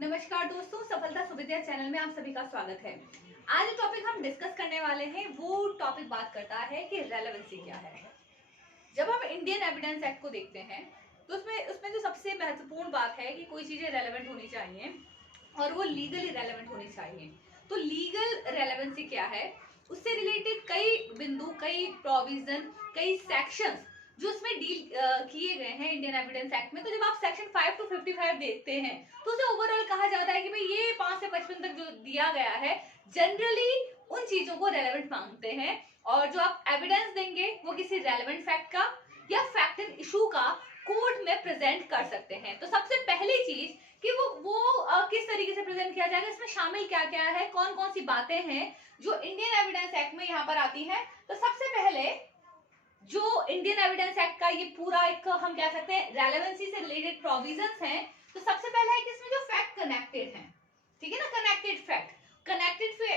नमस्कार दोस्तों, सफलता सुविधा चैनल में आप सभी का स्वागत है। आज जो टॉपिक हम डिस्कस करने वाले हैं वो टॉपिक बात करता है कि रेलेवेंसी क्या है। जब हम इंडियन एविडेंस एक्ट को देखते हैं तो उसमें जो सबसे महत्वपूर्ण बात है कि कोई चीजें रेलेवेंट होनी चाहिए और वो लीगली रेलेवेंट होनी चाहिए। तो लीगल रेलेवेंसी क्या है, उससे रिलेटेड कई बिंदु, कई प्रोविजन, कई सेक्शंस जो उसमें डील किए गए हैं इंडियन एविडेंस एक्ट में। तो जब आप सेक्शन 5 to 55 देखते हैं तो उसे ओवरऑल कहा जाता है कि भाई ये 5 से 55 तक जो दिया गया है जनरली उन चीजों को रेलेवेंट मांगते हैं, और जो आप एविडेंस देंगे वो किसी रेलेवेंट फैक्ट का या फैक्ट एंड इशू का कोर्ट में प्रेजेंट कर सकते हैं। तो सबसे पहली चीज कि वो किस तरीके से प्रेजेंट किया जाएगा, इसमें शामिल क्या क्या है, कौन कौन सी बातें हैं जो इंडियन एविडेंस एक्ट में यहाँ पर आती हैं। तो सबसे पहले जो इंडियन एविडेंस एक्ट का ये पूरा एक हम कह सकते हैं रेलेवेंसी से रिलेटेड प्रोविजंस हैं। तो सबसे पहला है कि इसमें जो फैक्ट कनेक्टेड हैं, ठीक है ना, कनेक्टेड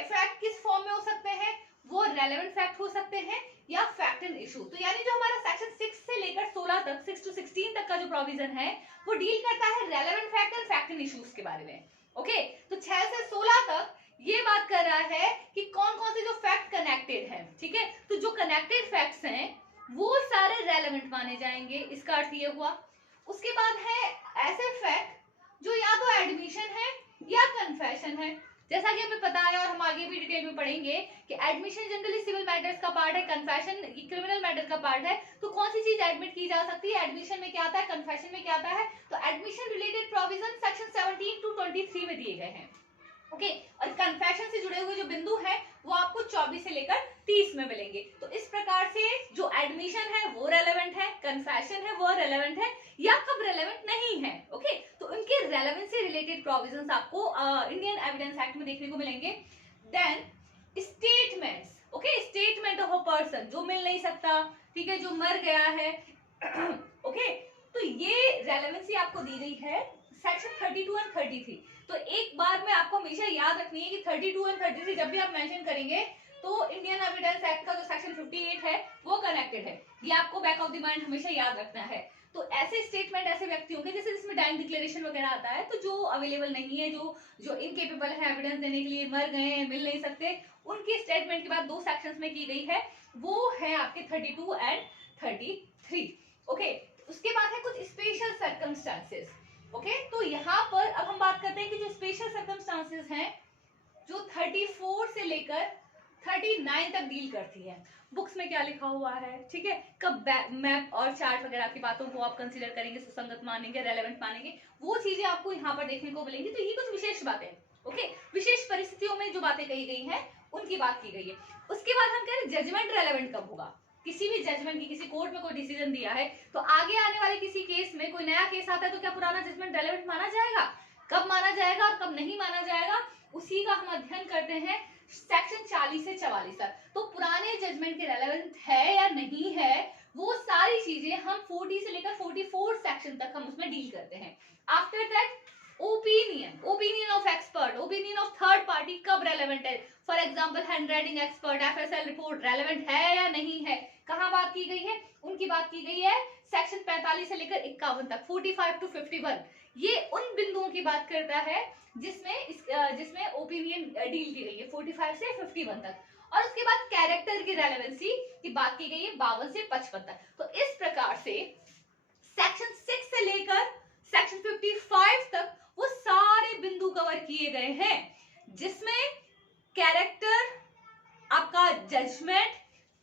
फैक्ट किस फॉर्म में हो सकते हैं, वो रेलेवेंट फैक्ट हो सकते हैं या फैक्ट एंड इशू। तो यानी जो हमारा सेक्शन 6 से लेकर 16 तक, 6 to 16 तक का जो प्रोविजन है वो डील करता है relevant fact and fact and issues के बारे में। ओके, तो 6 से 16 तक ये बात कर रहा है कि कौन कौन से जो फैक्ट कनेक्टेड है, ठीक है। तो जो कनेक्टेड फैक्ट्स हैं वो सारे रेलेवेंट माने जाएंगे, इसका अर्थ ये हुआ। उसके बाद है ऐसे फैक्ट जो या तो एडमिशन है या कन्फेशन है। जैसा कि हमें पता है और हम आगे भी डिटेल में पढ़ेंगे कि एडमिशन जनरली सिविल मैटर्स का पार्ट है, कन्फेशन क्रिमिनल मैटर का पार्ट है। तो कौन सी चीज एडमिट की जा सकती है, एडमिशन में क्या आता है, कन्फेशन में क्या आता है। तो admission related provision section 17 to 23 में दिए गए हैं। ओके, और कन्फेशन से जुड़े हुए जो बिंदु है वो आपको 24 से लेकर 30 में मिलेंगे। तो इस प्रकार से जो एडमिशन है वो रेलेवेंट है, कन्फेशन है वो रेलेवेंट है या कब रेलेवेंट नहीं है। ओके, तो उनके रेलेवेंसी रिलेटेड प्रोविजंस आपको इंडियन एविडेंस एक्ट में देखने को मिलेंगे। Then statements, okay, statement of a person जो मिल नहीं सकता, ठीक है, जो मर गया है। ओके, तो ये रेलेवेंसी आपको दी गई है सेक्शन 32 एंड 33। तो एक बार में आपको हमेशा याद रखनी है कि 32 एंड 33 जब भी आप मेंशन करेंगे तो इंडियन एविडेंस एक्ट का जो सेक्शन 58 है वो कनेक्टेड है। ये आपको बैक ऑफ द माइंड हमेशा याद रखना है। तो ऐसे स्टेटमेंट ऐसे व्यक्तियों के जैसे जिसमें डाइंग डिक्लेरेशन वगैरह आता है, तो जो अवेलेबल नहीं है, जो इनकेपेबल है एविडेंस देने के लिए, मर गए हैं, मिल नहीं सकते, उनकी स्टेटमेंट की बात दो सेक्शंस में की गई है, वो है आपके 32 एंड 33। ओके, उसके बाद है कुछ स्पेशल सर्कमस्टांसेस। ओके, तो यहाँ पर अब हम बात करते हैं कि जो स्पेशल सर्कमस्टांसेस हैं जो 34 से लेकर 39 तक डील करती है। बुक्स में क्या लिखा हुआ है, ठीक है, कब मैप और चार्ट वगैरह की बातों को आप कंसीडर करेंगे, सुसंगत मानेंगे, रेलेवेंट मानेंगे, वो चीजें आपको यहाँ पर देखने को मिलेंगी। तो ये कुछ विशेष बातें, ओके, विशेष परिस्थितियों में जो बातें कही गई हैं उनकी बात की गई है। उसके बाद हम कह रहे हैं जजमेंट रेलेवेंट कब होगा। किसी भी जजमेंट की, किसी कोर्ट में कोई डिसीजन दिया है तो आगे आने वाले किसी केस में कोई नया केस आता है तो क्या पुराना जजमेंट रेलेवेंट माना जाएगा, कब माना जाएगा और कब नहीं माना जाएगा, उसी का हम अध्ययन करते हैं सेक्शन 40 से 44 तक। तो पुराने जजमेंट के रेलेवेंट है या नहीं है, वो सारी चीजें हम 40 से लेकर 44 सेक्शन तक हम उसमें डील करते हैं। After that opinion of expert, opinion of third party कब रेलेवेंट है। For example handwriting expert, FSL report relevant है या नहीं है, कहां बात की गई है, उनकी बात की गई है सेक्शन 45 से लेकर 51 तक, 45 to 51। ये उन बिंदुओं की बात करता है जिसमें ओपिनियन डील की गई है 45 से 51 तक। और उसके बाद कैरेक्टर की रेलेवेंसी की बात की गई है 52 से 55 तक। तो इस प्रकार से सेक्शन 6 से लेकर सेक्शन 55 तक वो सारे बिंदु कवर किए गए हैं, जिसमें कैरेक्टर, आपका judgement,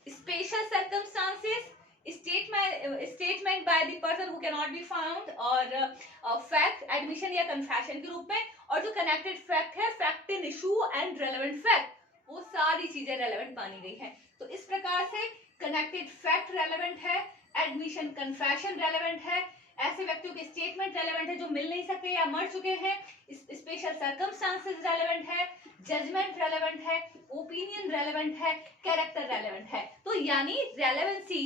special circumstances, statement by the person who can not be found, और फैक्ट, एडमिशन या कन्फेशन के रूप में, और जो कनेक्टेड फैक्ट है fact in issue and relevant fact, वो सारी चीजें रेलेवेंट मानी गई हैं। तो इस प्रकार से कनेक्टेड फैक्ट रेलेवेंट है, एडमिशन कन्फेशन रेलेवेंट है, ऐसे व्यक्तियों के स्टेटमेंट रेलेवेंट है जो मिल नहीं सकते या मर चुके हैं, स्पेशल सर्कमस्टांसेस रेलेवेंट है, जजमेंट रेलेवेंट है, ओपिनियन रेलेवेंट है, कैरेक्टर रेलेवेंट है। तो यानी रेलेवेंसी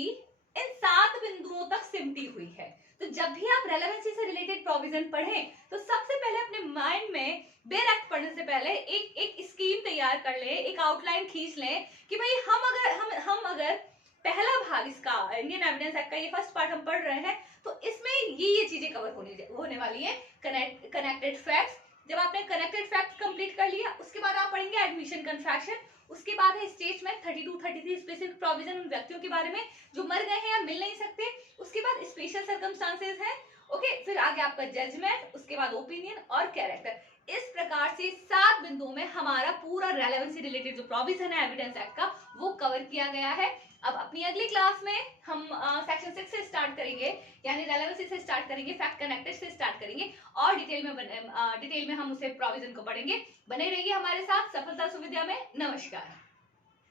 इन 7 बिंदुओं तक सिमटी हुई है। तो जब भी आप रेलेवेंसी से रिलेटेड प्रोविजन पढ़ें तो सबसे पहले अपने माइंड में बेयर एक्ट पढ़ने से पहले एक स्कीम तैयार कर ले, एक आउटलाइन खींच लें कि भाई हम अगर पहला भाग इसका इंडियन एविडेंस एक्ट का ये फर्स्ट पार्ट हम पढ़ रहे हैं तो इसमें ये चीजें कवर होने वाली है। कनेक्टेड फैक्ट्स, जब आपने कनेक्टेड फैक्ट कंप्लीट कर लिया, उसके बाद आप पढ़ेंगे एडमिशन कन्फेक्शन, उसके बाद है स्टेटमेंट 32 33 स्पेसिफिक प्रोविजन उन व्यक्तियों के बारे में जो मर गए हैं या मिल नहीं सकते, उसके बाद स्पेशल सर्कमस्टांसेस है, ओके, फिर आगे आपका जजमेंट, उसके बाद ओपिनियन और कैरेक्टर। इस प्रकार से 7 बिंदुओं में हमारा पूरा रेलेवेंसी रिलेटेड जो प्रोविजन है एविडेंस एक्ट का वो कवर किया गया है। अब अपनी अगली क्लास में हम सेक्शन 6 से स्टार्ट करेंगे, यानी रेलेवेंसी से स्टार्ट करेंगे, फैक्ट कनेक्टेड से स्टार्ट करेंगे और डिटेल में हम उसे प्रोविजन को पढ़ेंगे। बने रहिए हमारे साथ सफलता सुविधा में। नमस्कार।